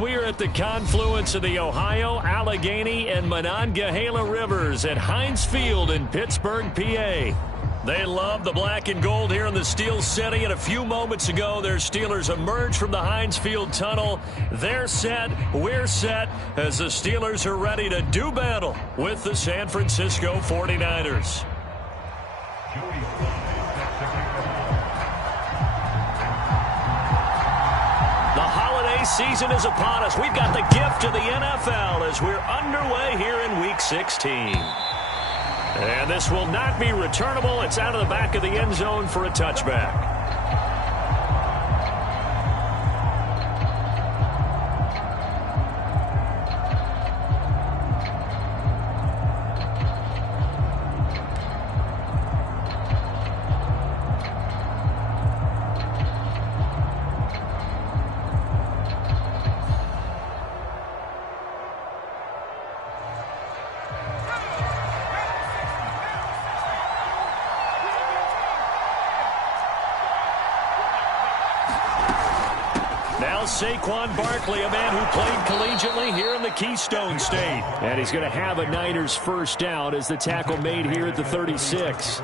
we are at the confluence of the Ohio, Allegheny, and Monongahela Rivers at Heinz Field in Pittsburgh, PA. They love the black and gold here in the Steel City, and a few moments ago, their Steelers emerged from the Heinz Field tunnel. They're set, we're set, as the Steelers are ready to do battle with the San Francisco 49ers. The holiday season is upon us. We've got the gift of the NFL as we're underway here in Week 16. And this will not be returnable. It's out of the back of the end zone for a touchback. Saquon Barkley, a man who played collegiately here in the Keystone State. And he's going to have a Niners first down as the tackle made here at the 36.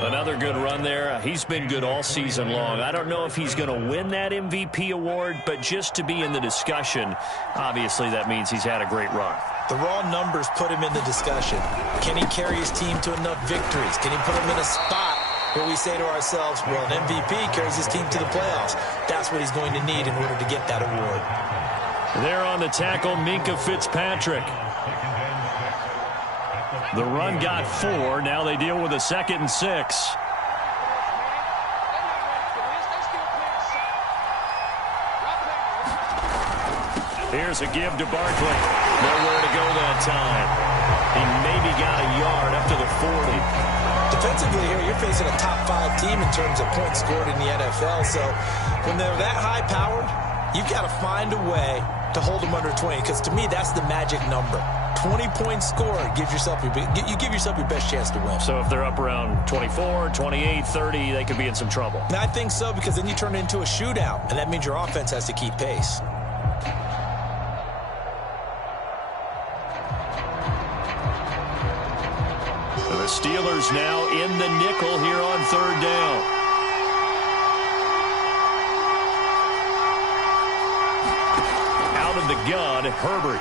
Another good run there. He's been good all season long. I don't know if he's going to win that MVP award, but just to be in the discussion, obviously that means he's had a great run. The raw numbers put him in the discussion. Can he carry his team to enough victories? Can he put him in a spot where we say to ourselves, well, an MVP carries his team to the playoffs. That's what he's going to need in order to get that award. There on the tackle, Minkah Fitzpatrick. The run got 4. Now they deal with a 2nd and 6. Here's a give to Barkley. Nowhere to go that time. He maybe got a yard up to the 40. Defensively here, you're facing a top 5 team in terms of points scored in the NFL. So when they're that high-powered, you've got to find a way to hold them under 20. Because to me, that's the magic number. 20 points scored gives yourself you give yourself your best chance to win. So if they're up around 24, 28, 30, they could be in some trouble. And I think so, because then you turn it into a shootout, and that means your offense has to keep pace. The Steelers now in the nickel here on 3rd down. Out of the gun, Herbert.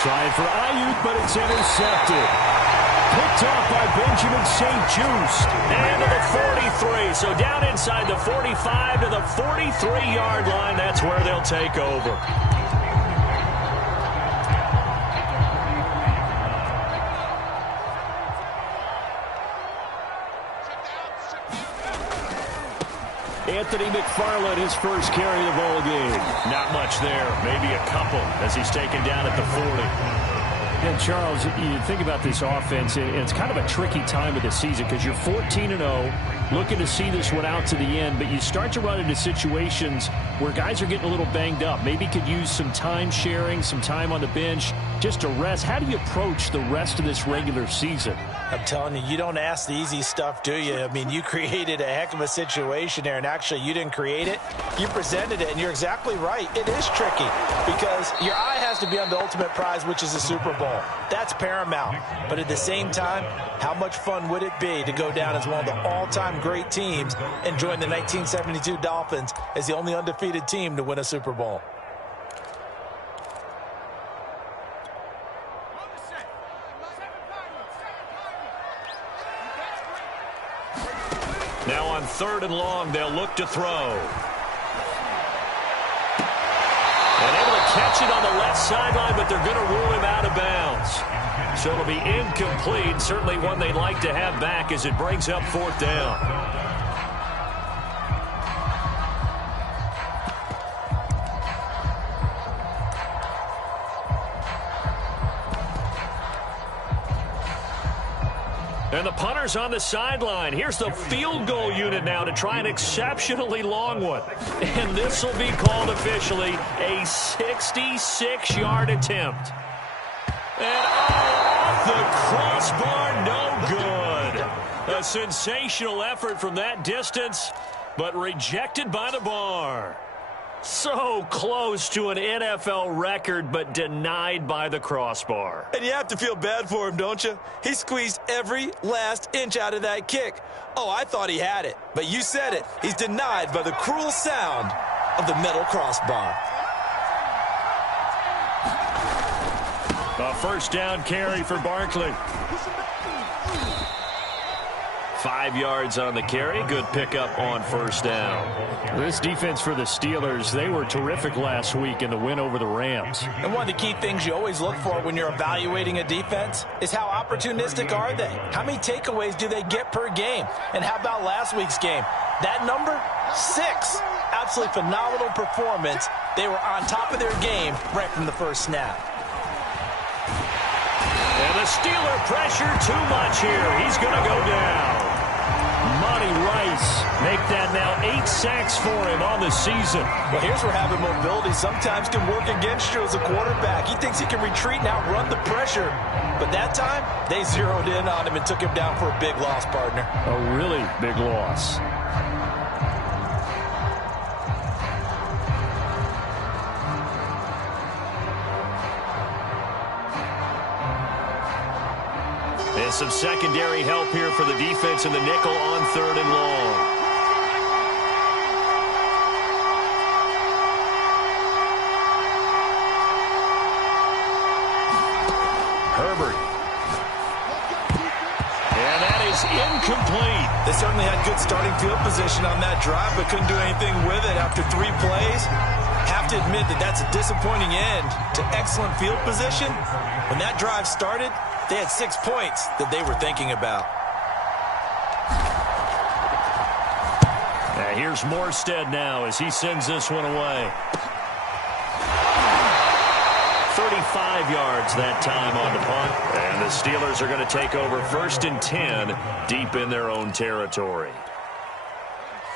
Trying for Ayuk, but it's intercepted. Picked off by Benjamin St-Juste. And to the 43. So down inside the 45 to the 43-yard line. That's where they'll take over. Anthony McFarland, his first carry of the ball game. Not much there. Maybe a couple as he's taken down at the 40. And, Charles, you think about this offense, and it's kind of a tricky time of the season because you're 14-0, looking to see this one out to the end, but you start to run into situations where guys are getting a little banged up. Maybe could use some time sharing, some time on the bench just to rest. How do you approach the rest of this regular season? I'm telling you, you don't ask the easy stuff, do you? I mean, you created a heck of a situation there, and actually you didn't create it. You presented it, and you're exactly right. It is tricky because your eye has to be on the ultimate prize, which is the Super Bowl. That's paramount. But at the same time, how much fun would it be to go down as one of the all-time great teams and join the 1972 Dolphins as the only undefeated team to win a Super Bowl? Now on 3rd and long, they'll look to throw. And able to catch it on the left sideline, but they're going to rule him out of bounds. So it'll be incomplete. Certainly one they'd like to have back as it brings up 4th down. And the punter's on the sideline. Here's the field goal unit now to try an exceptionally long one. And this will be called officially a 66-yard attempt. And off the crossbar, no good. A sensational effort from that distance. but rejected by the bar. So close to an NFL record, but denied by the crossbar. And you have to feel bad for him, don't you? He squeezed every last inch out of that kick. Oh, I thought he had it, but you said it. He's denied by the cruel sound of the metal crossbar. A first down carry for Barkley. 5 yards on the carry. Good pickup on first down. This defense for the Steelers, they were terrific last week in the win over the Rams. And one of the key things you always look for when you're evaluating a defense is how opportunistic are they? How many takeaways do they get per game? And how about last week's game? That number? 6. Absolutely phenomenal performance. They were on top of their game right from the first snap. And the Steeler pressure too much here. He's going to go down. Monty Rice make that now 8 sacks for him on the season. Well, here's where having mobility sometimes can work against you as a quarterback. He thinks he can retreat and outrun the pressure. But that time, they zeroed in on him and took him down for a big loss, partner. A really big loss. And some secondary help here for the defense in the nickel on 3rd and long. Herbert. And that is incomplete. They certainly had good starting field position on that drive, but couldn't do anything with it after 3 plays. Have to admit that that's a disappointing end to excellent field position. When that drive started, they had 6 points that they were thinking about. Here's Morstead now as he sends this one away. 35 yards that time on the punt. And the Steelers are going to take over 1st and 10 deep in their own territory.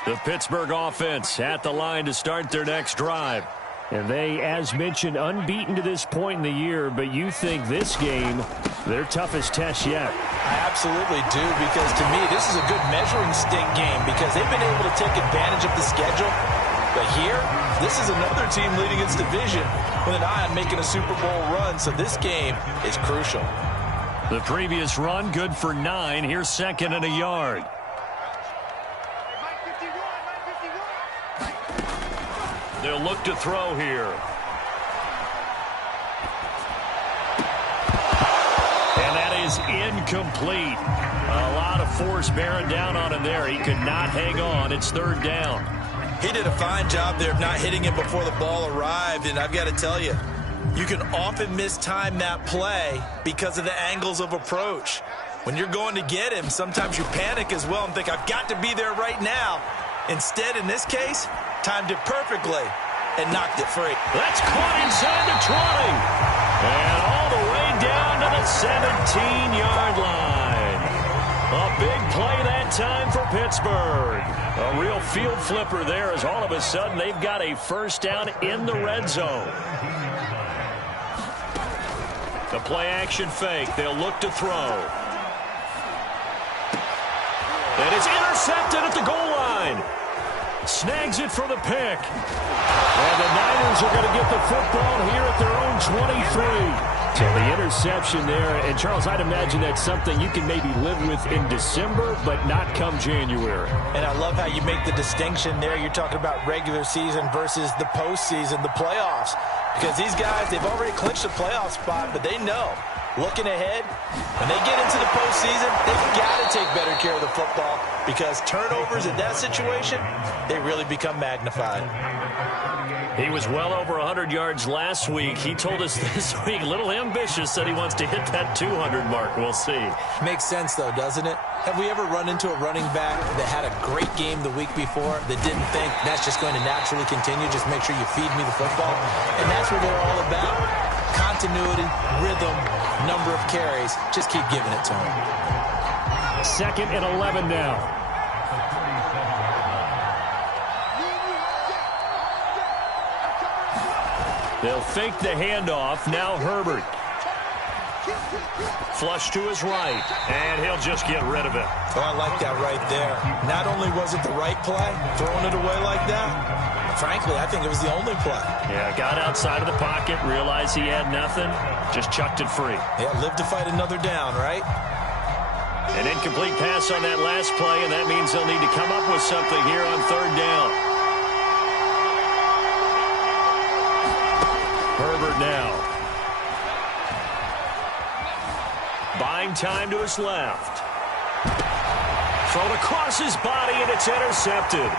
The Pittsburgh offense at the line to start their next drive. And they, as mentioned, unbeaten to this point in the year, but you think this game, their toughest test yet. I absolutely do, because to me, this is a good measuring stick game because they've been able to take advantage of the schedule. But here, this is another team leading its division with an eye on making a Super Bowl run, so this game is crucial. The previous run, good for 9. Here's 2nd and a yard. They'll look to throw here. And that is incomplete. A lot of force bearing down on him there. He could not hang on. It's 3rd down. He did a fine job there of not hitting him before the ball arrived, and I've got to tell you, you can often mistime that play because of the angles of approach. When you're going to get him, sometimes you panic as well and think, I've got to be there right now. Instead, in this case, timed it perfectly and knocked it free. That's caught inside the 20. And all the way down to the 17-yard line. A big play that time for Pittsburgh. A real field flipper there as all of a sudden they've got a first down in the red zone. The play action fake. They'll look to throw. And it's intercepted at the goal line. Snags it for the pick. And the Niners are going to get the football here at their own 23. So the interception there, and Charles, I'd imagine that's something you can maybe live with in December, but not come January. And I love how you make the distinction there. You're talking about regular season versus the postseason, the playoffs. Because these guys, they've already clinched a playoff spot, but they know, looking ahead, when they get into the postseason, they've got to take better care of the football because turnovers in that situation, they really become magnified. He was well over 100 yards last week. He told us this week, a little ambitious, said he wants to hit that 200 mark. We'll see. Makes sense, though, doesn't it? Have we ever run into a running back that had a great game the week before that didn't think that's just going to naturally continue? Just make sure you feed me the football. And that's what they're all about. Continuity, rhythm, number of carries. Just keep giving it to him. 2nd and 11 now. They'll fake the handoff. Now Herbert. Flush to his right, and he'll just get rid of it. Oh, I like that right there. Not only was it the right play, throwing it away like that, frankly, I think it was the only play. Yeah, got outside of the pocket, realized he had nothing, just chucked it free. Yeah, live to fight another down, right? An incomplete pass on that last play, and that means they'll need to come up with something here on third down. Herbert now. Buying time to his left. Thrown across his body, and it's intercepted.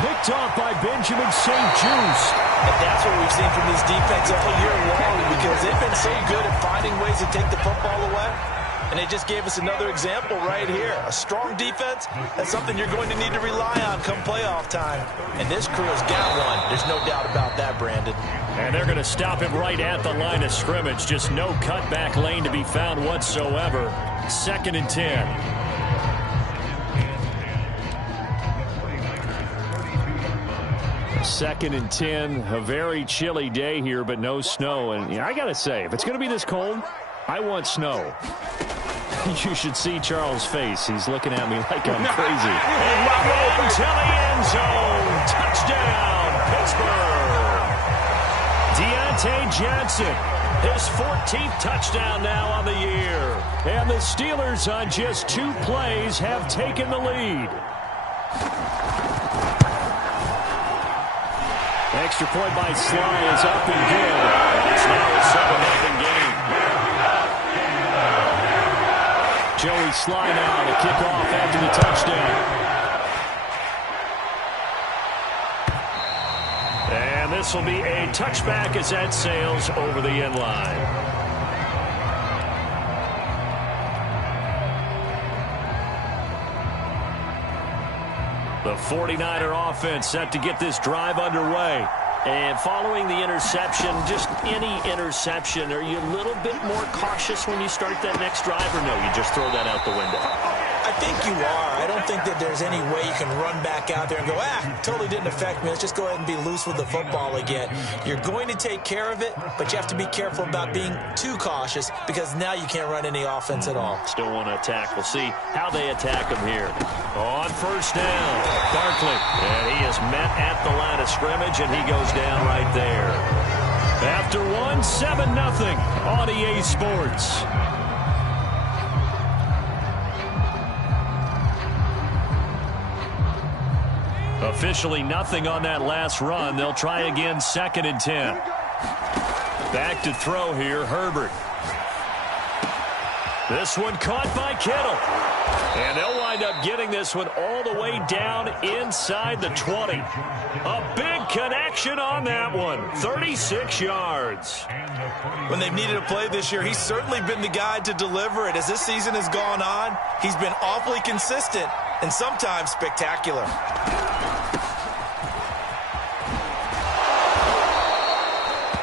Picked off by Benjamin St. Juste. And that's what we've seen from this defense all year long, because they've been so good at finding ways to take the football away. And they just gave us another example right here. A strong defense, that's something you're going to need to rely on come playoff time. And this crew has got one. There's no doubt about that, Brandon. And they're going to stop him right at the line of scrimmage. Just no cutback lane to be found whatsoever. 2nd and 10. Second and 10, a very chilly day here, but no snow. And I got to say, if it's going to be this cold, I want snow. You should see Charles' face. He's looking at me like I'm crazy. And into the end zone. Touchdown, Pittsburgh. Deontay Johnson, his 14th touchdown now on the year. And the Steelers on just 2 plays have taken the lead. Extra point by Sly is up and good. It's now a 7-0 game. Joey Sly now to kick off after the touchdown. And this will be a touchback as that sails over the end line. The 49er offense set to get this drive underway. And following the interception, just any interception, are you a little bit more cautious when you start that next drive, or no, you just throw that out the window? I think you are. I don't think that there's any way you can run back out there and go, totally didn't affect me. Let's just go ahead and be loose with the football again. You're going to take care of it, but you have to be careful about being too cautious, because now you can't run any offense at all. Still want to attack. We'll see how they attack him here. On first down, Barkley. And he is met at the line of scrimmage, and he goes down right there. After 7-0 on EA Sports. Officially nothing on that last run. They'll try again, 2nd and 10. Back to throw here, Herbert. This one caught by Kittle. And they'll wind up getting this one all the way down inside the 20. A big connection on that one. 36 yards. When they've needed a play this year, he's certainly been the guy to deliver it. As this season has gone on, he's been awfully consistent and sometimes spectacular.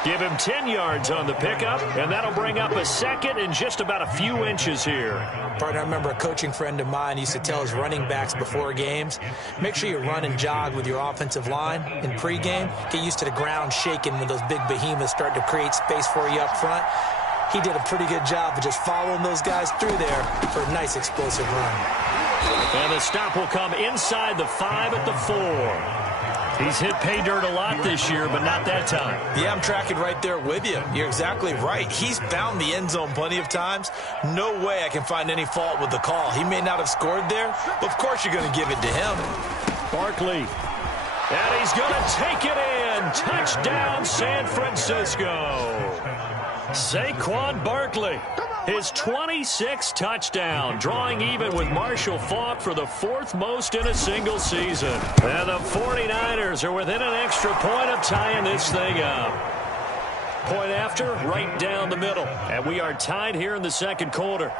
Give him 10 yards on the pickup, and that'll bring up a 2nd and just about a few inches here. Partner, I remember a coaching friend of mine used to tell his running backs before games, make sure you run and jog with your offensive line in pregame. Get used to the ground shaking when those big behemoths start to create space for you up front. He did a pretty good job of just following those guys through there for a nice explosive run. And the stop will come inside the 5 at the 4. He's hit pay dirt a lot this year, but not that time. Yeah, I'm tracking right there with you. You're exactly right. He's found the end zone plenty of times. No way I can find any fault with the call. He may not have scored there, but of course you're going to give it to him. Barkley. And he's going to take it in. Touchdown, San Francisco. Saquon Barkley. His 26th touchdown, drawing even with Marshall Faulk for the 4th most in a single season. And the 49ers are within an extra point of tying this thing up. Point after, right down the middle. And we are tied here in the 2nd quarter.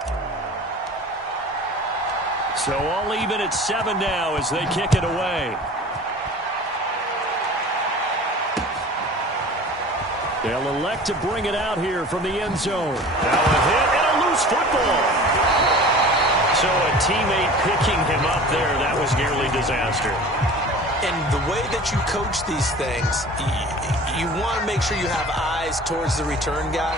So all even at 7 now as they kick it away. They'll elect to bring it out here from the end zone. Now a hit and a loose football. So a teammate picking him up there, that was nearly disaster. And the way that you coach these things, you want to make sure you have eyes towards the return guy.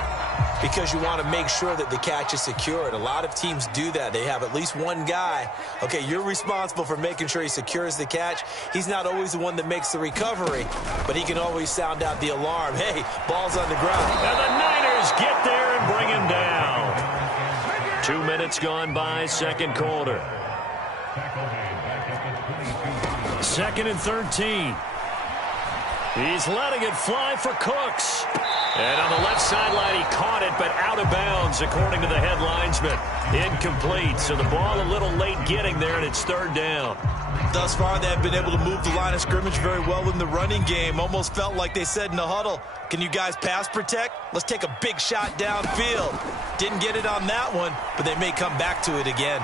because you want to make sure that the catch is secured. A lot of teams do that. They have at least one guy. Okay, you're responsible for making sure he secures the catch. He's not always the one that makes the recovery, but he can always sound out the alarm. Hey, ball's on the ground. And the Niners get there and bring him down. 2 minutes gone by, second quarter. 2nd and 13. He's letting it fly for Cooks. And on the left sideline, he caught it, but out of bounds, according to the head linesman. Incomplete, so the ball a little late getting there, and it's 3rd down. Thus far, they have been able to move the line of scrimmage very well in the running game. Almost felt like they said in the huddle, can you guys pass protect? Let's take a big shot downfield. Didn't get it on that one, but they may come back to it again.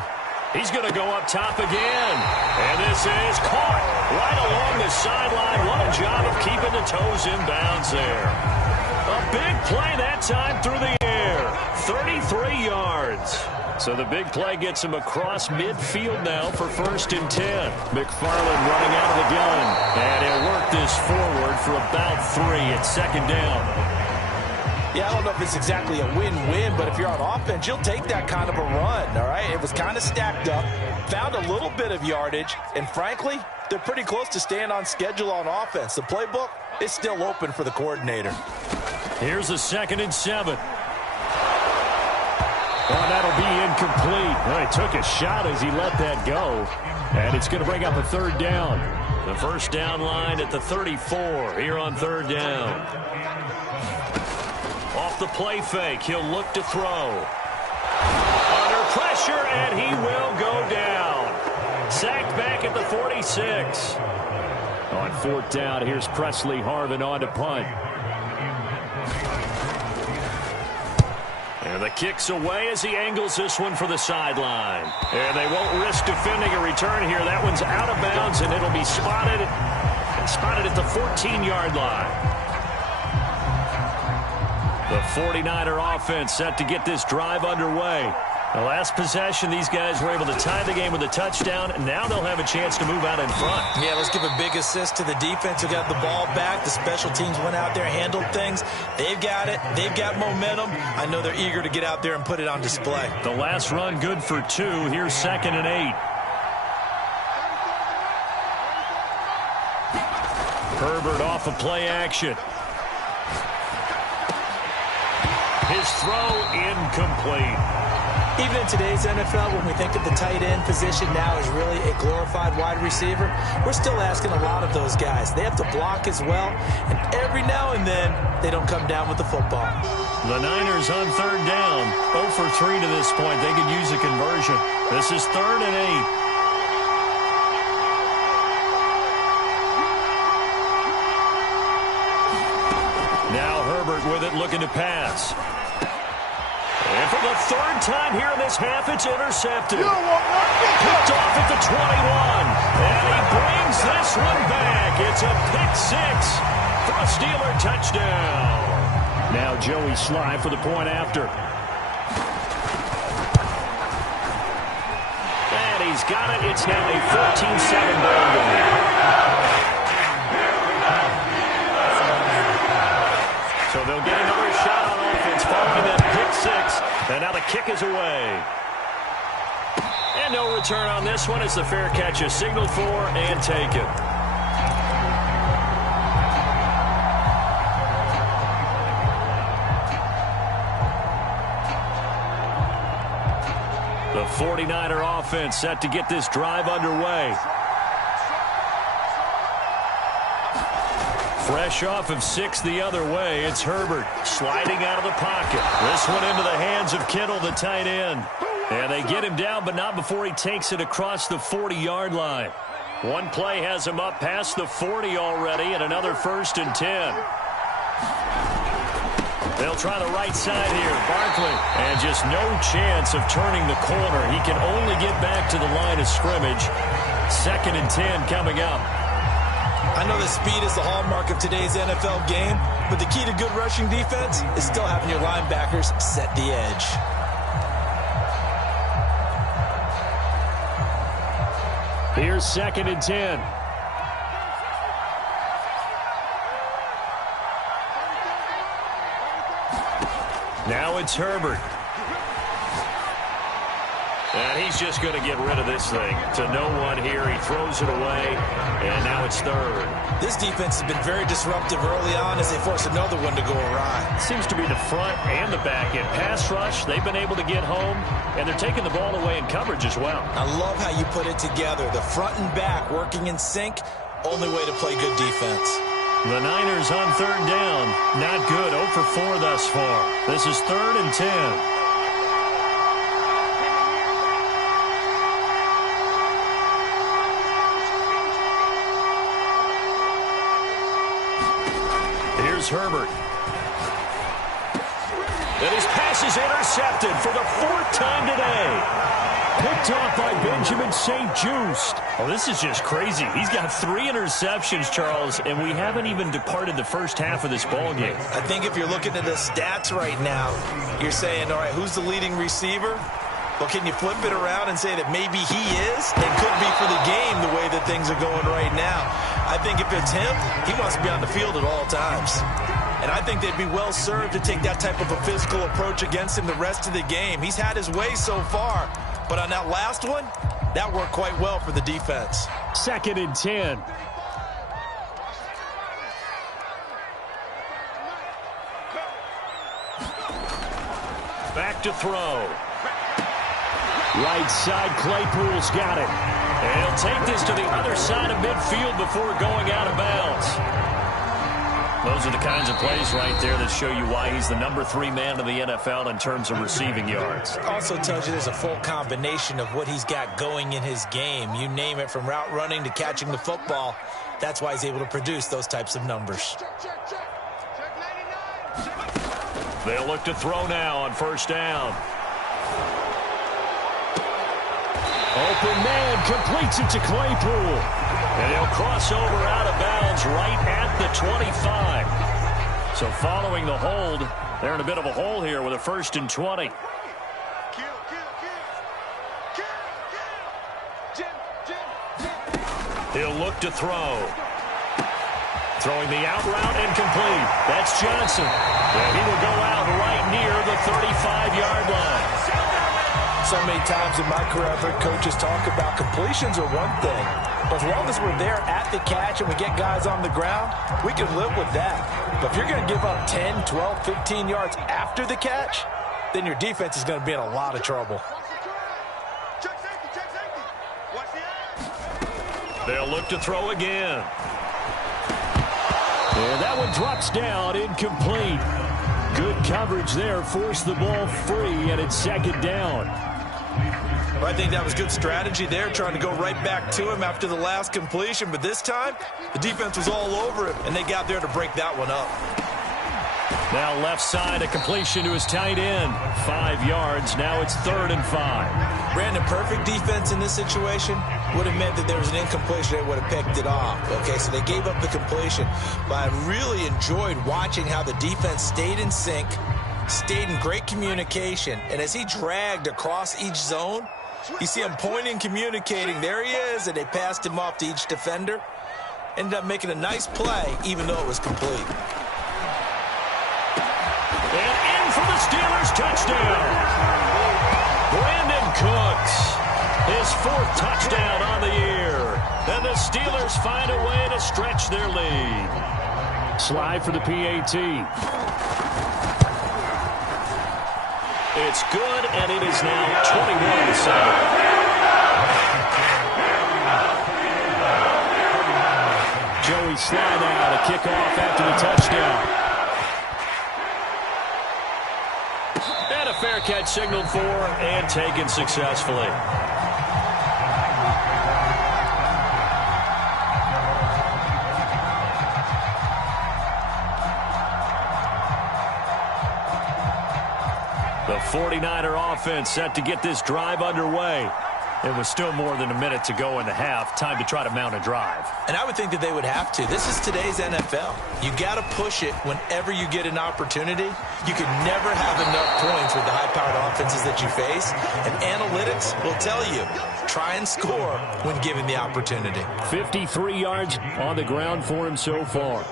He's going to go up top again. And this is caught right along the sideline. What a job of keeping the toes in bounds there. A big play that time through the air. 33 yards. So the big play gets him across midfield now for 1st and 10. McFarland running out of the gun. And he'll work this forward for about 3 at 2nd down. Yeah, I don't know if it's exactly a win-win, but if you're on offense, you'll take that kind of a run, all right? It was kind of stacked up, found a little bit of yardage, and frankly, they're pretty close to staying on schedule on offense. The playbook is still open for the coordinator. Here's a 2nd and 7. Well, that'll be incomplete. Well, he took a shot as he let that go, and it's going to bring up a 3rd down. The 1st down line at the 34 here on 3rd down. Off the play fake, he'll look to throw. Under pressure, and he will go down. Sacked back at the 46. On 4th down, here's Presley Harvin on to punt. And the kick's away as he angles this one for the sideline. And they won't risk defending a return here. That one's out of bounds, and it'll be spotted at the 14-yard line. The 49er offense set to get this drive underway. The last possession, these guys were able to tie the game with a touchdown, and now they'll have a chance to move out in front. Yeah, let's give a big assist to the defense who got the ball back. The special teams went out there, handled things. They've got it. They've got momentum. I know they're eager to get out there and put it on display. The last run good for 2. Here's 2nd and 8. Herbert off of play action. His throw incomplete. Even in today's NFL, when we think of the tight end position now as really a glorified wide receiver, we're still asking a lot of those guys. They have to block as well, and every now and then, they don't come down with the football. The Niners on 3rd down. 0 for 3 to this point. They could use a conversion. This is 3rd and 8. Now Herbert with it, looking to pass. And for the 3rd time here in this half, it's intercepted. Picked off at the 21. And he brings this one back. It's a pick 6 for a Steeler touchdown. Now Joey Sly for the point after. And he's got it. It's now a 14-7 ball game. So they'll get another shot on offense following that pick 6. And now the kick is away. And no return on this one as the fair catch is signaled for and taken. The 49er offense set to get this drive underway. Fresh off of 6 the other way, it's Herbert sliding out of the pocket. This one into the hands of Kittle, the tight end. And they get him down, but not before he takes it across the 40-yard line. One play has him up past the 40 already, and another 1st and 10. They'll try the right side here. Barkley, and just no chance of turning the corner. He can only get back to the line of scrimmage. 2nd and 10 coming up. I know that speed is the hallmark of today's NFL game, but the key to good rushing defense is still having your linebackers set the edge. Here's 2nd and 10. Now it's Herbert. And he's just going to get rid of this thing to no one here. He throws it away, and now it's third. This defense has been very disruptive early on as they force another one to go awry. Seems to be the front and the back end. Pass rush, they've been able to get home, and they're taking the ball away in coverage as well. I love how you put it together. The front and back working in sync, only way to play good defense. The Niners on third down. Not good. 0 for 4 thus far. This is 3rd and 10. Herbert. And his pass is intercepted for the 4th time today. Picked off by Benjamin St-Juste. Oh, this is just crazy. He's got 3 interceptions, Charles, and we haven't even departed the first half of this ball game. I think if you're looking at the stats right now, you're saying, all right, who's the leading receiver? Well, can you flip it around and say that maybe he is and could be for the game the way that things are going right now? I think if it's him, he wants to be on the field at all times. And I think they'd be well served to take that type of a physical approach against him the rest of the game. He's had his way so far, but on that last one, that worked quite well for the defense. 2nd and 10. Back to throw. Right side, Claypool's got it. And he'll take this to the other side of midfield before going out of bounds. Those are the kinds of plays right there that show you why he's the number 3 man in the NFL in terms of receiving yards. Also tells you there's a full combination of what he's got going in his game. You name it, from route running to catching the football. That's why he's able to produce those types of numbers. They'll look to throw now on 1st down. Open man completes it to Claypool. And he'll cross over out of bounds right at the 25. So following the hold, they're in a bit of a hole here with a 1st and 20. He'll look to throw. Throwing the out route and complete. That's Johnson. And he will go out right near the 35-yard line. So many times in my career, I've heard coaches talk about completions are one thing. But as long as we're there at the catch and we get guys on the ground, we can live with that. But if you're going to give up 10, 12, 15 yards after the catch, then your defense is going to be in a lot of trouble. They'll look to throw again. And that one drops down, incomplete. Good coverage there, forced the ball free, and it's 2nd down. Well, I think that was good strategy there, trying to go right back to him after the last completion. But this time, the defense was all over it, and they got there to break that one up. Now left side, a completion to his tight end. 5 yards. Now it's 3rd and 5. Brandon, perfect defense in this situation would have meant that there was an incompletion. They would have picked it off. Okay, so they gave up the completion. But I really enjoyed watching how the defense stayed in sync, stayed in great communication. And as he dragged across each zone, you see him pointing, communicating. There he is, and they passed him off to each defender. Ended up making a nice play, even though it was complete. And in for the Steelers touchdown. Brandon Cooks, his 4th touchdown on the year. And the Steelers find a way to stretch their lead. Slide for the PAT. It's good, and it is now 21-7. Joey slide out, a kickoff after the touchdown. And a fair catch signaled for and taken successfully. The 49er offense set to get this drive underway. It was still more than a minute to go in the half. Time to try to mount a drive. And I would think that they would have to. This is today's NFL. You got to push it whenever you get an opportunity. You can never have enough points with the high-powered offenses that you face. And analytics will tell you, try and score when given the opportunity. 53 yards on the ground for him so far.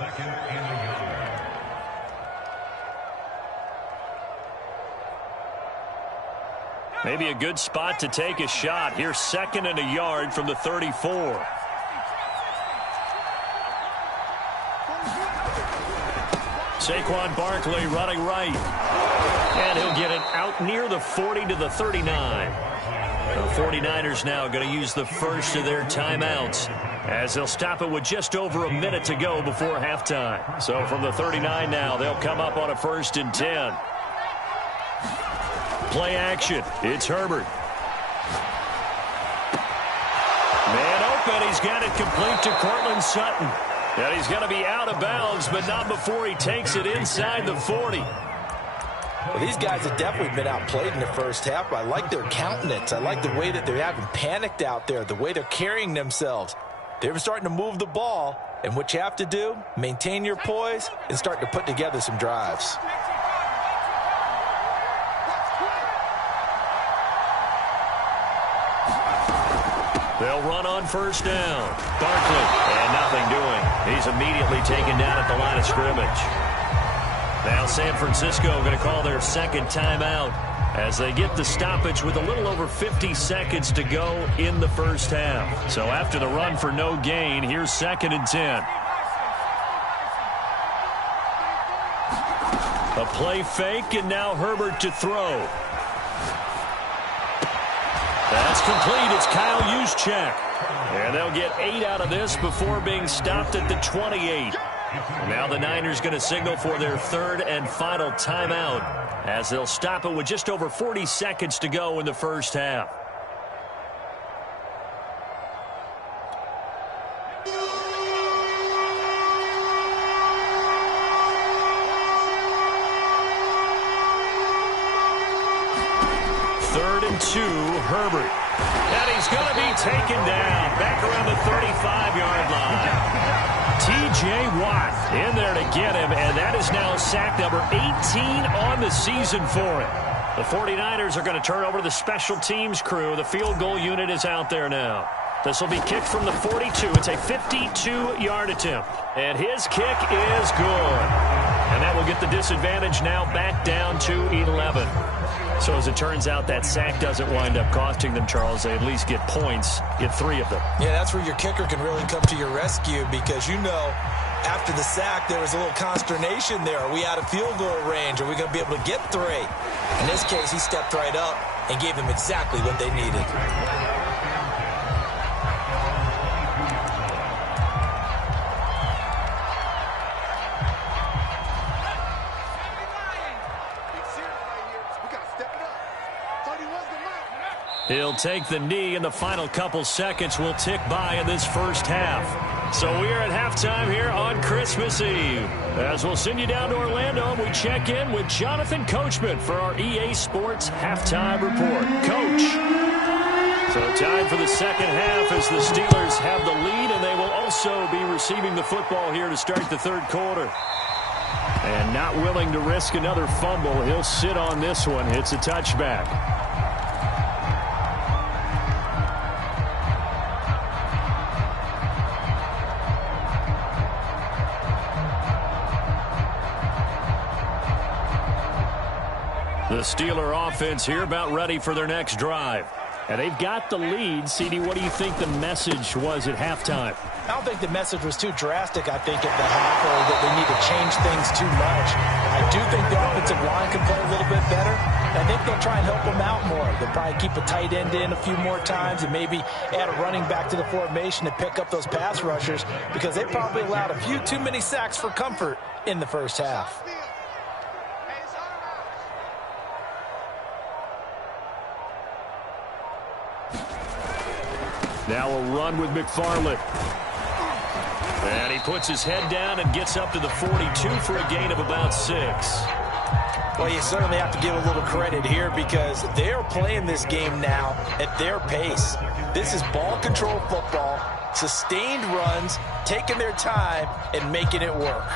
Maybe a good spot to take a shot. Here's 2nd and a yard from the 34. Saquon Barkley running right. And he'll get it out near the 40 to the 39. The 49ers now going to use the first of their timeouts as they'll stop it with just over a minute to go before halftime. So from the 39 now, they'll come up on a 1st and 10. Play action. It's Herbert. Man open. He's got it complete to Cortland Sutton. And he's going to be out of bounds, but not before he takes it inside the 40. Well, these guys have definitely been outplayed in the first half, but I like their countenance. I like the way that they're having panicked out there, the way they're carrying themselves. They're starting to move the ball, and what you have to do, maintain your poise and start to put together some drives. They'll run on 1st down. Barkley, and nothing doing. He's immediately taken down at the line of scrimmage. Now San Francisco going to call their 2nd timeout as they get the stoppage with a little over 50 seconds to go in the first half. So after the run for no gain, here's 2nd and 10. A play fake, and now Herbert to throw. That's complete. It's Kyle Juszczyk. And they'll get 8 out of this before being stopped at the 28. Now the Niners going to signal for their 3rd and final timeout as they'll stop it with just over 40 seconds to go in the first half. Herbert. And he's going to be taken down back around the 35-yard line. T.J. Watt in there to get him, and that is now sack number 18 on the season for him. The 49ers are going to turn over to the special teams crew. The field goal unit is out there now. This will be kicked from the 42. It's a 52-yard attempt. And his kick is good. And that will get the disadvantage now back down to 11. So as it turns out, that sack doesn't wind up costing them, Charles. They at least get points, get 3 of them. Yeah, that's where your kicker can really come to your rescue because, you know, after the sack, there was a little consternation there. Are we out of field goal range? Are we going to be able to get 3? In this case, he stepped right up and gave them exactly what they needed. He'll take the knee, and the final couple seconds will tick by in this first half. So we are at halftime here on Christmas Eve. As we'll send you down to Orlando, we check in with Jonathan Coachman for our EA Sports Halftime Report. Coach. So time for the second half as the Steelers have the lead, and they will also be receiving the football here to start the third quarter. And not willing to risk another fumble, he'll sit on this one. It's a touchback. The Steeler offense here about ready for their next drive. And they've got the lead. CD, what do you think the message was at halftime? I don't think the message was too drastic, I think, at the half, or that they need to change things too much. I do think the offensive line can play a little bit better. I think they'll try and help them out more. They'll probably keep a tight end in a few more times and maybe add a running back to the formation to pick up those pass rushers because they probably allowed a few too many sacks for comfort in the first half. Now a run with McFarland. And he puts his head down and gets up to the 42 for a gain of about 6. Well, you certainly have to give a little credit here because they're playing this game now at their pace. This is ball control football, sustained runs, taking their time, and making it work.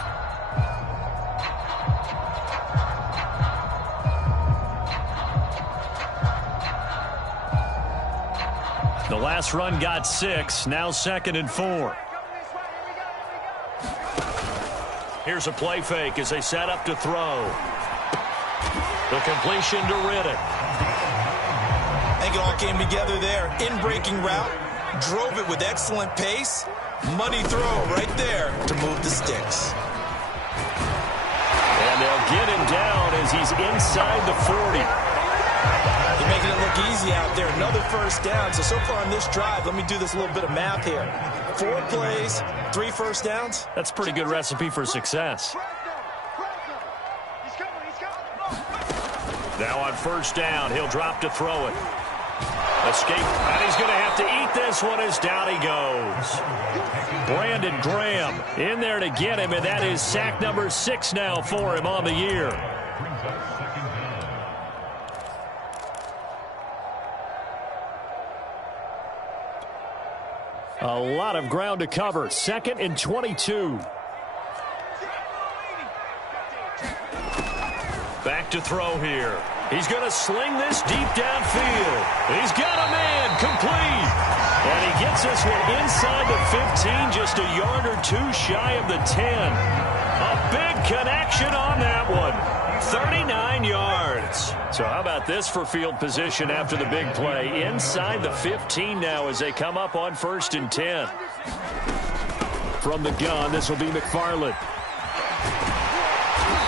The last run got 6, now 2nd and 4. Here's a play fake as they set up to throw. The completion to Riddick. think it all came together there. In-breaking route, drove it with excellent pace. Money throw right there to move the sticks. And they'll get him down as he's inside the 40. They're making it look easy out there. Another first down. So far on this drive, let me do this little bit of math here. 4 plays, 3 first downs. That's a pretty good recipe for success. Now on first down, he'll drop to throw it. Escape, and he's going to have to eat this one as down he goes. Brandon Graham in there to get him, and that is sack number 6 now for him on the year. A lot of ground to cover. 2nd and 22. Back to throw here. He's going to sling this deep downfield. He's got a man complete. And he gets this one inside the 15, just a yard or 2 shy of the 10. A big connection on that one. 39 yards. So how about this for field position after the big play? Inside the 15 now as they come up on 1st and 10. From the gun, this will be McFarland.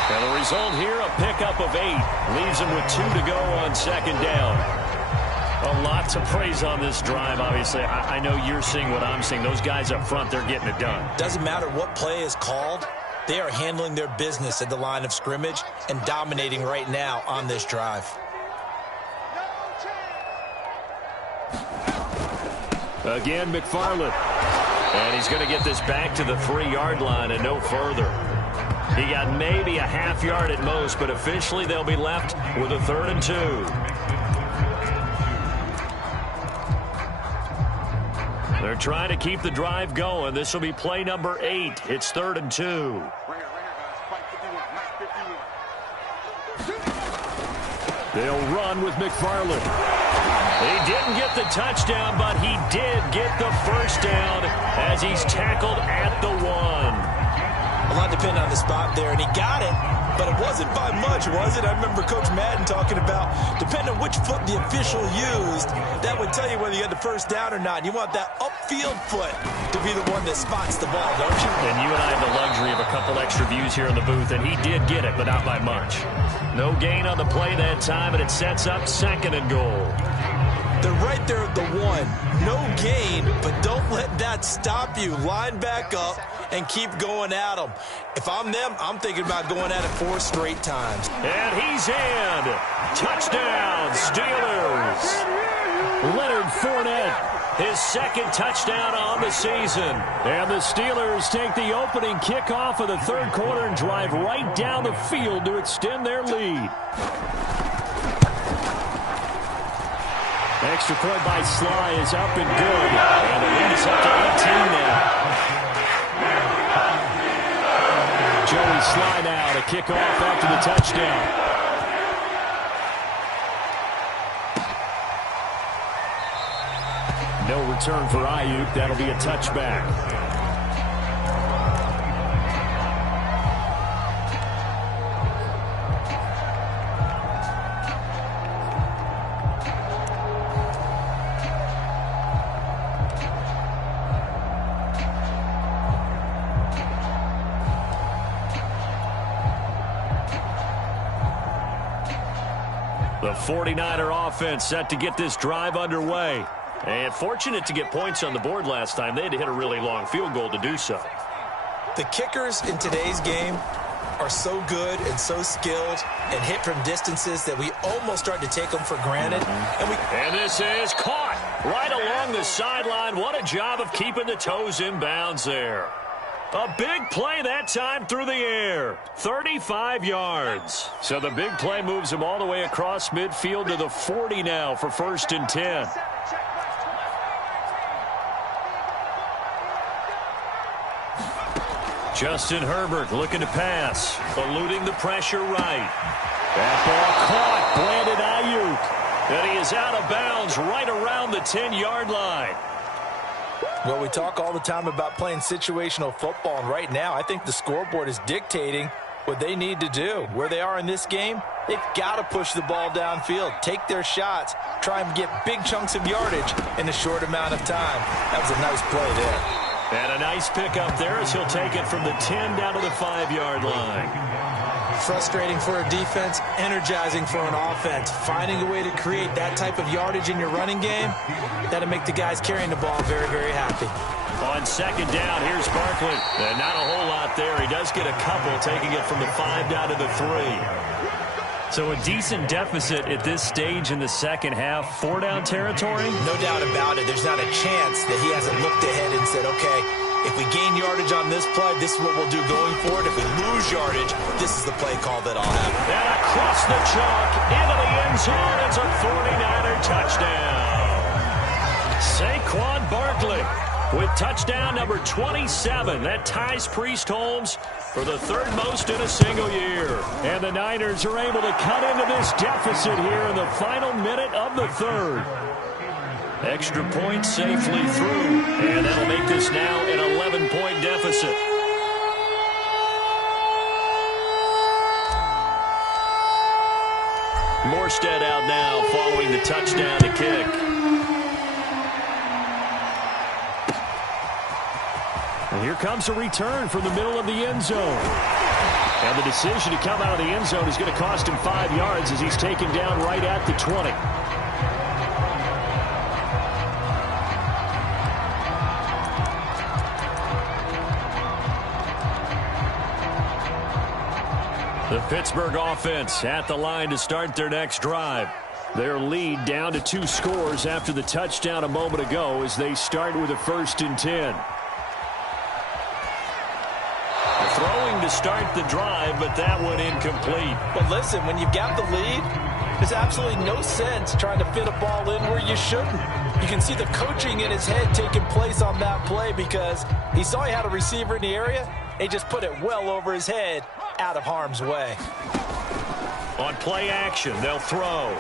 And the result here, a pickup of 8. Leaves him with 2 to go on 2nd down. A lot to praise on this drive, obviously. I know you're seeing what I'm seeing. Those guys up front, they're getting it done. Doesn't matter what play is called. They are handling their business at the line of scrimmage and dominating right now on this drive. Again, McFarland. And he's going to get this back to the 3-yard line and no further. He got maybe a half yard at most, but officially they'll be left with a 3rd and 2. They're trying to keep the drive going. This will be play number 8. It's 3rd and 2. They'll run with McFarland. He didn't get the touchdown, but he did get the first down as he's tackled at the 1. A lot depending on the spot there, and he got it, but it wasn't by much, was it? I remember Coach Madden talking about, depending on which foot the official used, that would tell you whether you had the first down or not. You want that upfield foot to be the one that spots the ball, don't you? And you and I have the luxury of a couple extra views here in the booth, and he did get it, but not by much. No gain on the play that time, and it sets up 2nd and goal. They're right there at the 1. No gain, but don't let that stop you. Line back up and keep going at them. If I'm them, I'm thinking about going at it 4 straight times. And he's in. Touchdown, Steelers. Leonard Fournette, his 2nd touchdown on the season. And the Steelers take the opening kickoff of the 3rd quarter and drive right down the field to extend their lead. Extra point by Sly is up and good. And the lead is up to 18 now. Joey Sly now to kick off after the touchdown. No return for Ayuk. That'll be a touchback. The 49er offense set to get this drive underway. And fortunate to get points on the board last time. They had to hit a really long field goal to do so. The kickers in today's game are so good and so skilled and hit from distances that we almost start to take them for granted. And this is caught right along the sideline. What a job of keeping the toes in bounds there. A big play that time through the air. 35 yards. So the big play moves him all the way across midfield to the 40 now for 1st and 10. Justin Herbert looking to pass. Eluding the pressure right. That ball caught. Brandon Ayuk. And he is out of bounds right around the 10-yard line. Well, we talk all the time about playing situational football, and right now I think the scoreboard is dictating what they need to do. Where they are in this game, they've got to push the ball downfield, take their shots, try and get big chunks of yardage in a short amount of time. That was a nice play there. And a nice pickup there as he'll take it from the 10 down to the 5-yard line. Frustrating for a defense, energizing for an offense. Finding a way to create that type of yardage in your running game, that'll make the guys carrying the ball very, very happy. On second down, here's Barkley. And not a whole lot there. He does get a couple, taking it from the 5 down to the 3. So a decent deficit at this stage in the second half. 4-down territory? No doubt about it. There's not a chance that he hasn't looked ahead and said, okay, if we gain yardage on this play, this is what we'll do going forward. If we lose yardage, this is the play call that I'll have. And across the chalk, into the end zone, it's a 49er touchdown. Saquon Barkley with touchdown number 27. That ties Priest Holmes for the third most in a single year. And the Niners are able to cut into this deficit here in the final minute of the third. Extra point safely through, and that'll make this now an 11-point deficit. Morstead out now following the touchdown to kick. And here comes a return from the middle of the end zone. And the decision to come out of the end zone is going to cost him 5 yards as he's taken down right at the 20. The Pittsburgh offense at the line to start their next drive. Their lead down to 2 scores after the touchdown a moment ago as they start with a 1st and 10. Throwing to start the drive, but that one incomplete. But listen, when you've got the lead, there's absolutely no sense trying to fit a ball in where you shouldn't. You can see the coaching in his head taking place on that play because he saw he had a receiver in the area. He just put it well over his head, out of harm's way. On play action, they'll throw.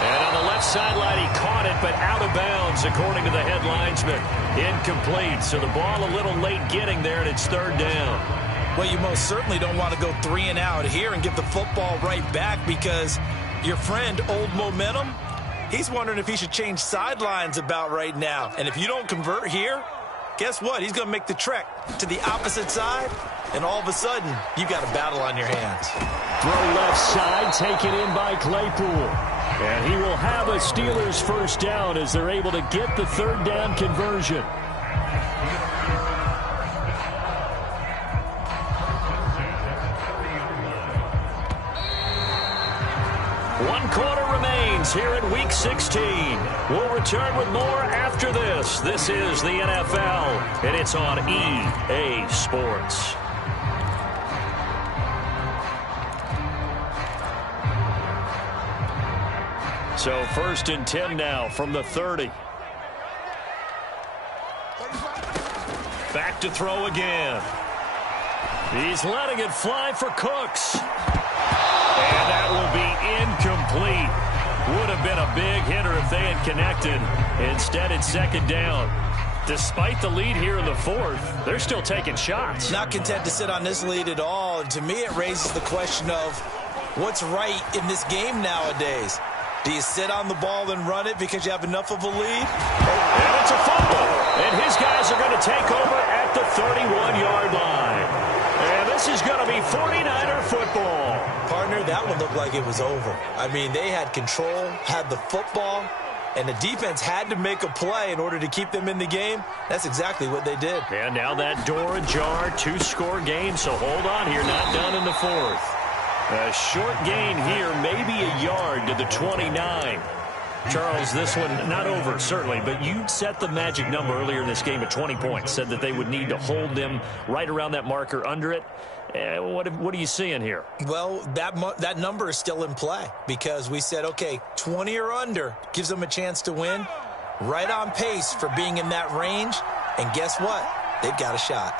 And on the left sideline, he caught it, but out of bounds, according to the head linesman. Incomplete, so the ball a little late getting there, and it's 3rd down. Well, you most certainly don't want to go 3 and out here and give the football right back because your friend, Old Momentum, he's wondering if he should change sidelines about right now. And if you don't convert here, guess what? He's going to make the trek to the opposite side, and all of a sudden, you've got a battle on your hands. Throw left side, taken in by Claypool. And he will have a Steelers 1st down as they're able to get the 3rd down conversion. One quarter remains here in Week 16. We'll return with more after this. This is the NFL, and it's on EA Sports. So 1st and 10 now from the 30. Back to throw again. He's letting it fly for Cooks. And that will be incomplete. Would have been a big hitter if they had connected. Instead, it's 2nd down. Despite the lead here in the 4th, they're still taking shots. Not content to sit on this lead at all. And to me, it raises the question of what's right in this game nowadays. Do you sit on the ball and run it because you have enough of a lead? And it's a fumble. And his guys are going to take over at the 31-yard line. And this is going to be 49er football. Partner, that one looked like it was over. I mean, they had control, had the football, and the defense had to make a play in order to keep them in the game. That's exactly what they did. And now that door ajar, 2-score game, so hold on here, not done in the 4th. A short gain here, maybe a yard to the 29. Charles, this one not over, certainly, but you set the magic number earlier in this game at 20 points, said that they would need to hold them right around that marker under it. What are you seeing here? Well, that number is still in play because we said, okay, 20 or under gives them a chance to win. Right on pace for being in that range, and guess what? They've got a shot.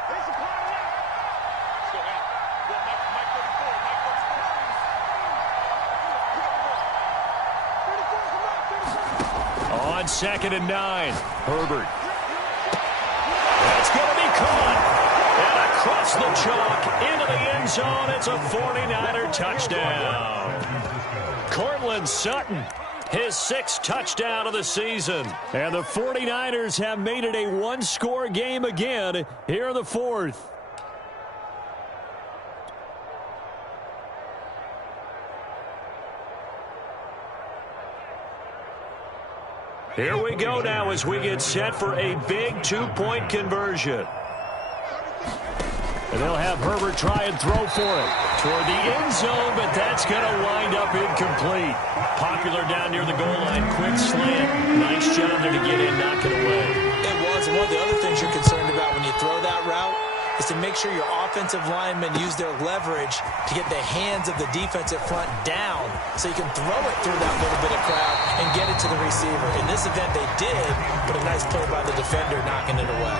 On 2nd and 9, Herbert. It's going to be caught. And across the chalk, into the end zone, it's a 49er touchdown. Courtland Sutton, his 6th touchdown of the season. And the 49ers have made it a one-score game again here in the 4th. Here we go now as we get set for a big 2-point conversion. And they'll have Herbert try and throw for it toward the end zone, but that's going to wind up incomplete. Popular down near the goal line, quick slant. Nice job there to get in, knock it away. It was. And one of the other things you're concerned about when you throw that route is to make sure your offensive linemen use their leverage to get the hands of the defensive front down so you can throw it through that little bit of crowd and get it to the receiver. In this event, they did, but a nice play by the defender knocking it away.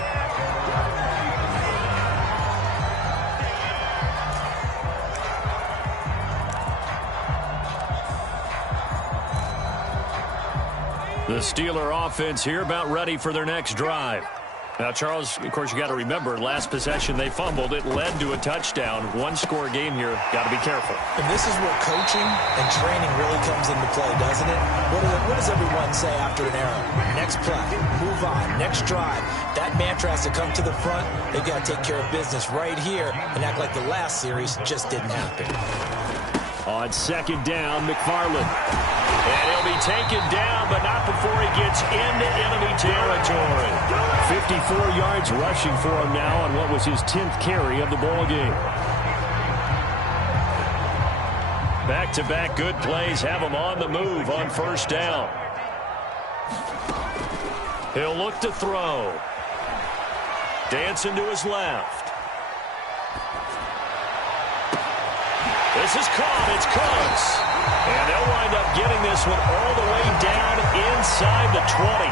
The Steeler offense here about ready for their next drive. Now, Charles, of course, you got to remember, last possession they fumbled. It led to a touchdown. One-score game here. Got to be careful. And this is where coaching and training really comes into play, doesn't it? What does everyone say after an error? Next play, move on, next drive. That mantra has to come to the front. They've got to take care of business right here and act like the last series just didn't happen. On 2nd down, McFarland. And he'll be taken down, but not before he gets into enemy territory. 54 yards rushing for him now on what was his 10th carry of the ball game. Back-to-back good plays have him on the move on 1st down. He'll look to throw. Dancing to his left. This is caught. It's close. And they'll wind up getting this one all the way down inside the 20.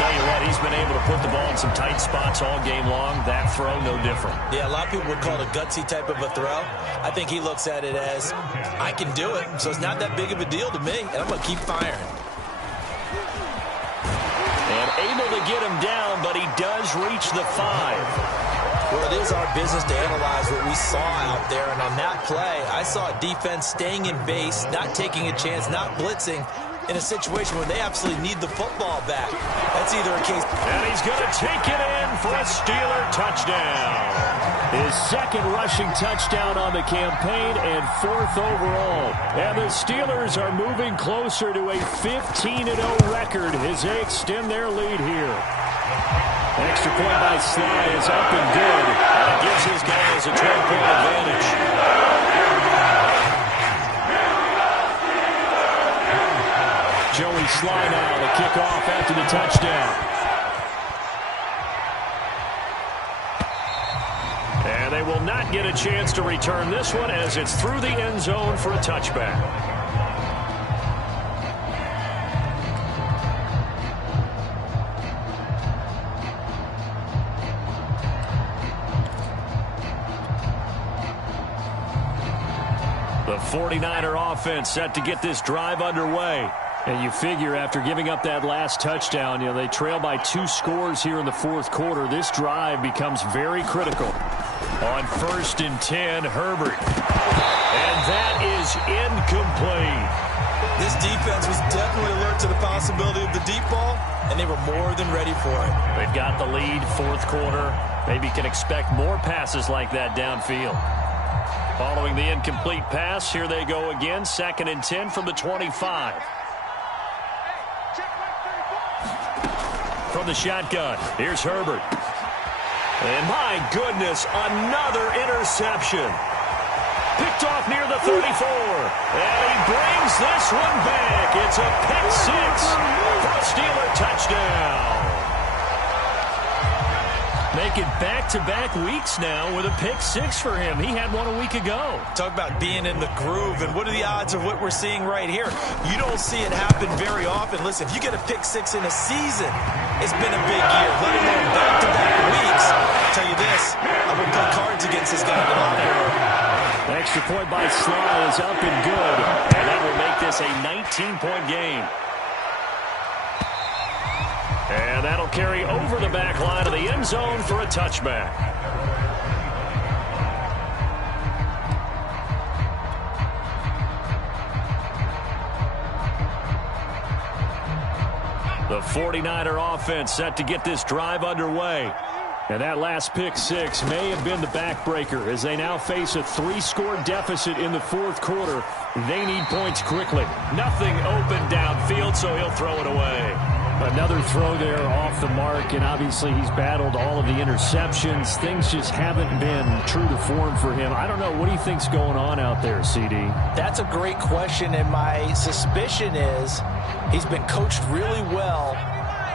Tell you what, he's been able to put the ball in some tight spots all game long. That throw, no different. Yeah, a lot of people would call it a gutsy type of a throw. I think he looks at it as, I can do it, so it's not that big of a deal to me, and I'm going to keep firing. And able to get him down, but he does reach the 5. Well, it is our business to analyze what we saw out there, and on that play, I saw a defense staying in base, not taking a chance, not blitzing, in a situation where they absolutely need the football back. That's either a case... And he's going to take it in for a Steeler touchdown. His 2nd rushing touchdown on the campaign and 4th overall. And the Steelers are moving closer to a 15-0 record as they extend their lead here. Extra point by Sly is up and good. And it gives his guys a 12-point advantage. Joey Sly now to kick off after the touchdown. And they will not get a chance to return this one as it's through the end zone for a touchback. The 49er offense set to get this drive underway. And you figure after giving up that last touchdown, they trail by 2 scores here in the 4th quarter. This drive becomes very critical. On 1st and 10, Herbert. And that is incomplete. This defense was definitely alert to the possibility of the deep ball, and they were more than ready for it. They've got the lead, 4th quarter. Maybe can expect more passes like that downfield. Following the incomplete pass, here they go again. 2nd and 10 from the 25. From the shotgun, here's Herbert. And my goodness, another interception. Picked off near the 34. And he brings this one back. It's a pick 6 for a Steeler touchdown. Making back-to-back weeks now with a pick 6 for him. He had one a week ago. Talk about being in the groove, and what are the odds of what we're seeing right here? You don't see it happen very often. Listen, if you get a pick 6 in a season, it's been a big year, let alone back-to-back weeks. I'll tell you this, I would play cards against this guy in the locker room. Extra point by Sly is up and good, and that will make this a 19-point game. And that'll carry over the back line of the end zone for a touchback. The 49er offense set to get this drive underway. And that last pick six may have been the backbreaker as they now face a 3-score deficit in the fourth quarter. They need points quickly. Nothing open downfield, so he'll throw it away. Another throw there off the mark, and obviously he's battled all of the interceptions. Things just haven't been true to form for him. I don't know. What do you think's going on out there, CD? That's a great question, and my suspicion is he's been coached really well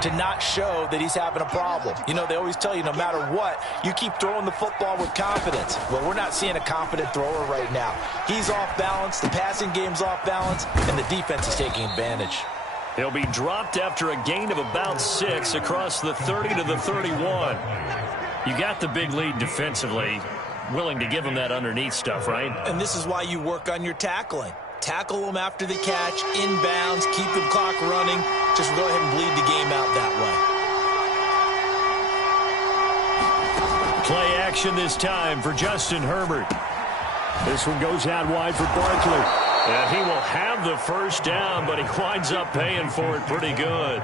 to not show that he's having a problem. You know, they always tell you no matter what, you keep throwing the football with confidence. Well, we're not seeing a confident thrower right now. He's off balance, the passing game's off balance, and the defense is taking advantage. He'll be dropped after a gain of about 6 across the 30 to the 31. You got the big lead defensively. Willing to give him that underneath stuff, right? And this is why you work on your tackling. Tackle them after the catch, inbounds, keep the clock running. Just go ahead and bleed the game out that way. Play action this time for Justin Herbert. This one goes out wide for Barkley. And he will have the first down, but he winds up paying for it pretty good.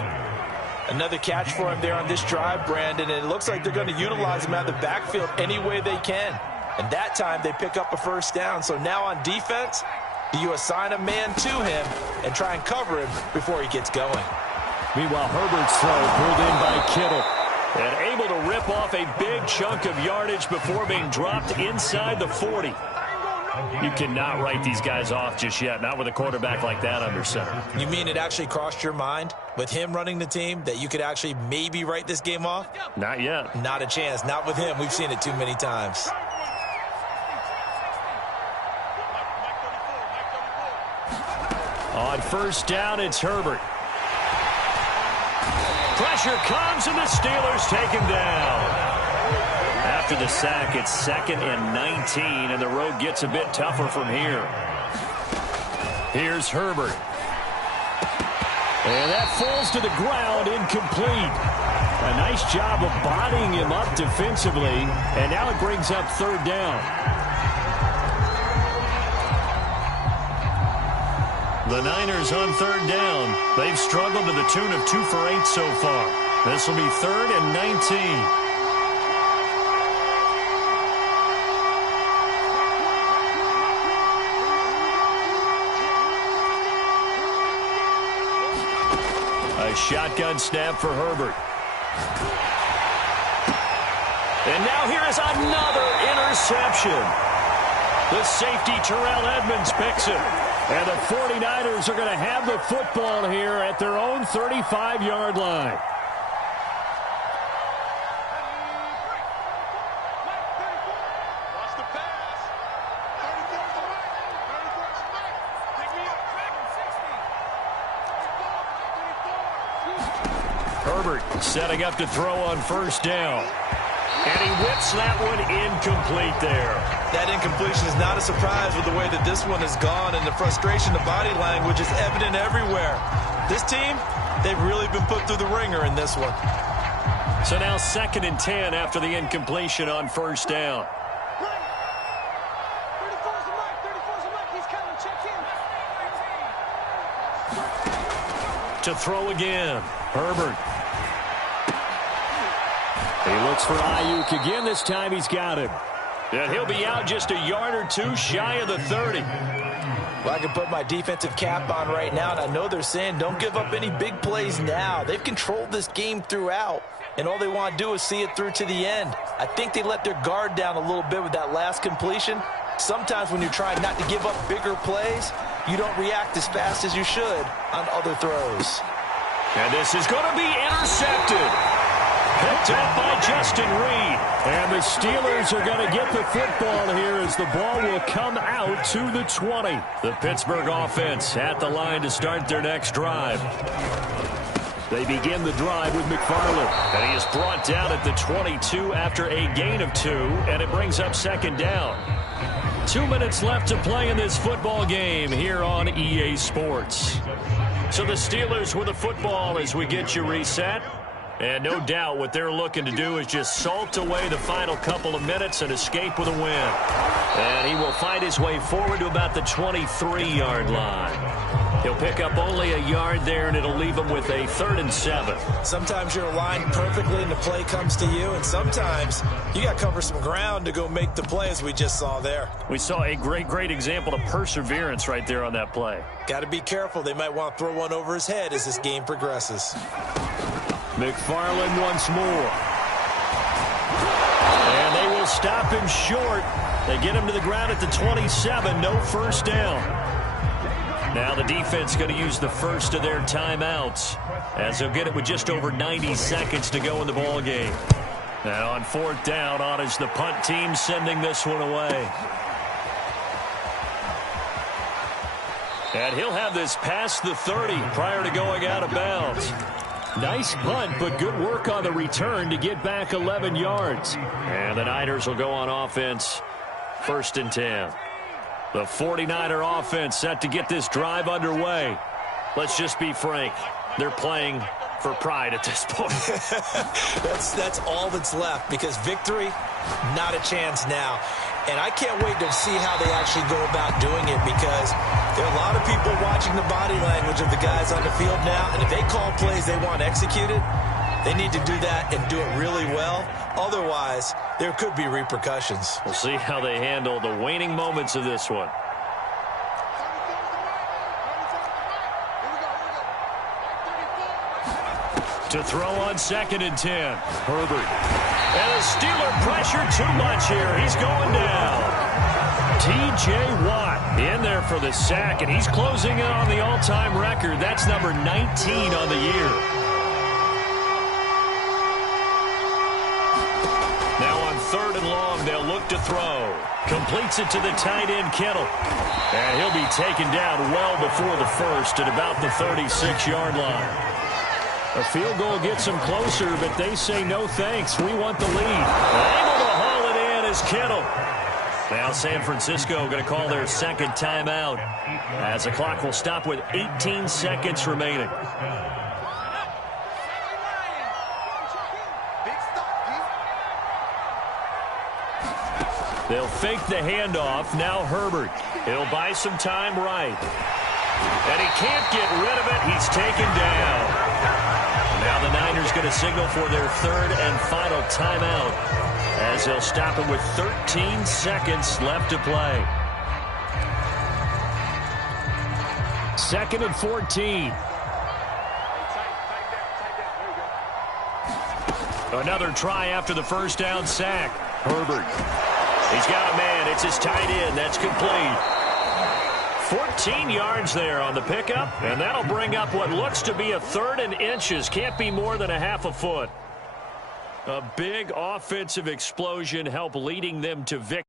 Another catch for him there on this drive, Brandon, and it looks like they're going to utilize him out of the backfield any way they can. And that time they pick up a first down. So now on defense, you assign a man to him and try and cover him before he gets going. Meanwhile, Herbert's throw pulled in by Kittle. And able to rip off a big chunk of yardage before being dropped inside the 40. You cannot write these guys off just yet, not with a quarterback like that under center. You mean it actually crossed your mind with him running the team that you could actually maybe write this game off? Not yet. Not a chance. Not with him. We've seen it too many times. On first down, it's Herbert. Pressure comes, and the Steelers take him down. After the sack, it's 2nd and 19, and the road gets a bit tougher from here. Here's Herbert. And that falls to the ground, incomplete. A nice job of bodying him up defensively, and now it brings up 3rd down. The Niners on 3rd down. They've struggled to the tune of 2 for 8 so far. This will be 3rd and 19. A shotgun snap for Herbert. And now here is another interception. The safety Terrell Edmonds picks him. And the 49ers are going to have the football here at their own 35-yard line. Herbert setting up to throw on first down. And he whips that one incomplete there. That incompletion is not a surprise with the way that this one has gone, and the frustration, the body language is evident everywhere. This team, they've really been put through the ringer in this one. So now 2nd and 10 after the incompletion on first down. To throw again, Herbert. He looks for Ayuk again. This time he's got him. And he'll be out just a yard or 2 shy of the 30. Well, I can put my defensive cap on right now, and I know they're saying don't give up any big plays now. They've controlled this game throughout, and all they want to do is see it through to the end. I think they let their guard down a little bit with that last completion. Sometimes when you're trying not to give up bigger plays, you don't react as fast as you should on other throws. And this is going to be intercepted. Picked up by Justin Reed. And the Steelers are going to get the football here as the ball will come out to the 20. The Pittsburgh offense at the line to start their next drive. They begin the drive with McFarland. And he is brought down at the 22 after a gain of 2. And it brings up 2nd down. 2 minutes left to play in this football game here on EA Sports. So the Steelers with the football as we get you reset. And no doubt what they're looking to do is just salt away the final couple of minutes and escape with a win. And he will find his way forward to about the 23-yard line. He'll pick up only a yard there, and it'll leave him with a 3rd and 7. Sometimes you're aligned perfectly and the play comes to you, and sometimes you got to cover some ground to go make the play, as we just saw there. We saw a great example of perseverance right there on that play. Got to be careful. They might want to throw one over his head as this game progresses. McFarland once more. And they will stop him short. They get him to the ground at the 27. No first down. Now the defense going to use the first of their timeouts, as they'll get it with just over 90 seconds to go in the ball game. Now on 4th down, on is the punt team sending this one away. And he'll have this past the 30 prior to going out of bounds. Nice punt, but good work on the return to get back 11 yards. And the Niners will go on offense, 1st and 10. The 49er offense set to get this drive underway. Let's just be frank. They're playing for pride at this point. That's all that's left, because victory, not a chance now. And I can't wait to see how they actually go about doing it, because there are a lot of people watching the body language of the guys on the field now, and if they call plays they want executed, they need to do that and do it really well. Otherwise, there could be repercussions. We'll see how they handle the waning moments of this one. To throw on 2nd and 10. Herbert. And the Steeler pressure too much here. He's going down. T.J. Watt in there for the sack, and he's closing in on the all-time record. That's number 19 on the year. Now on 3rd and long, they'll look to throw. Completes it to the tight end, Kittle. And he'll be taken down well before the first at about the 36-yard line. A field goal gets them closer, but they say no thanks. We want the lead. Able to haul it in is Kittle. Now San Francisco going to call their 2nd timeout, as the clock will stop with 18 seconds remaining. They'll fake the handoff. Now Herbert. He'll buy some time right. And he can't get rid of it. He's taken down. Now the Niners going to signal for their 3rd and final timeout, as they'll stop him with 13 seconds left to play. 2nd and 14. Another try after the first down sack. Herbert. He's got a man. It's his tight end. That's complete. 14 yards there on the pickup, and that'll bring up what looks to be a 3rd and inches. Can't be more than a half a foot. A big offensive explosion help leading them to victory.